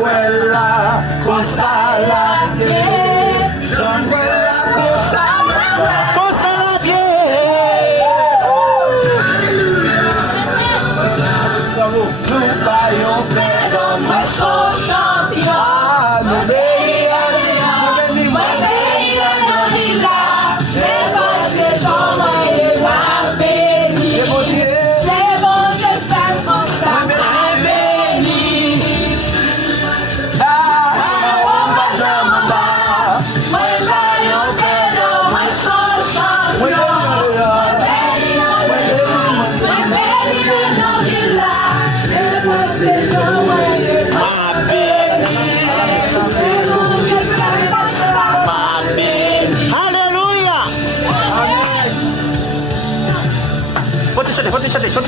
quella cosa la John quella cosa la tu paio pero ma so champion no veia no veia no villa e passe soma e va bene se voglio far cosa va bene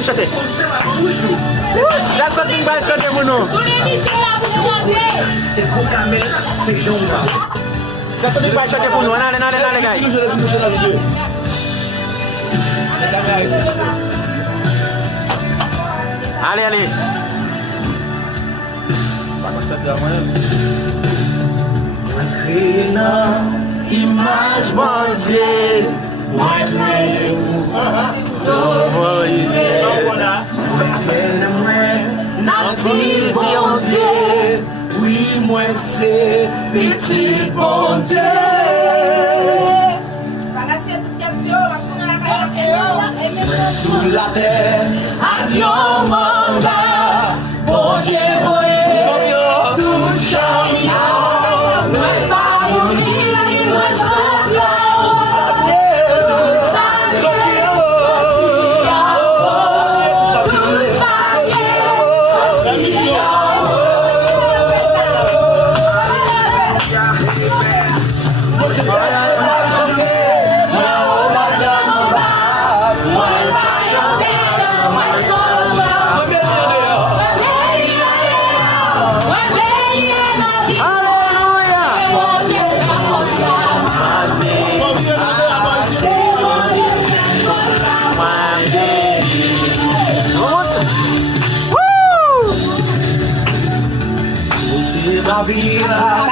Chante. Ça something by chante Bruno. Ça something by chante Bruno. Allez guys. Allez. Créna image mondiale moi oui, moi c'est petit bon Dieu. Sous la terre, avion mandat, bon Dieu, tout champion. Moi pas oublier, moi la vida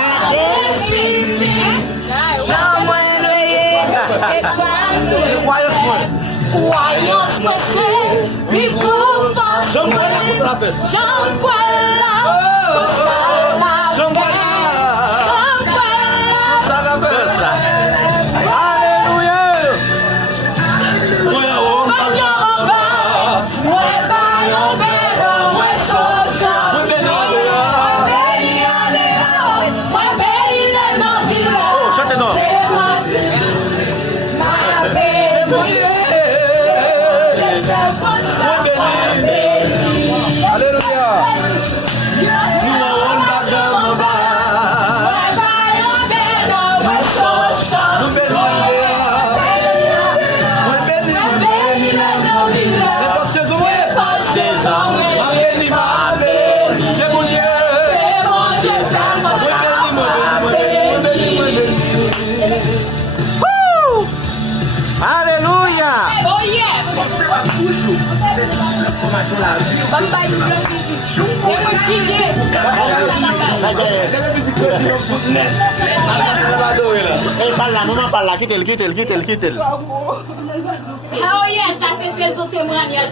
Parla, quitte. Oh yes, ça c'est saison témoignage.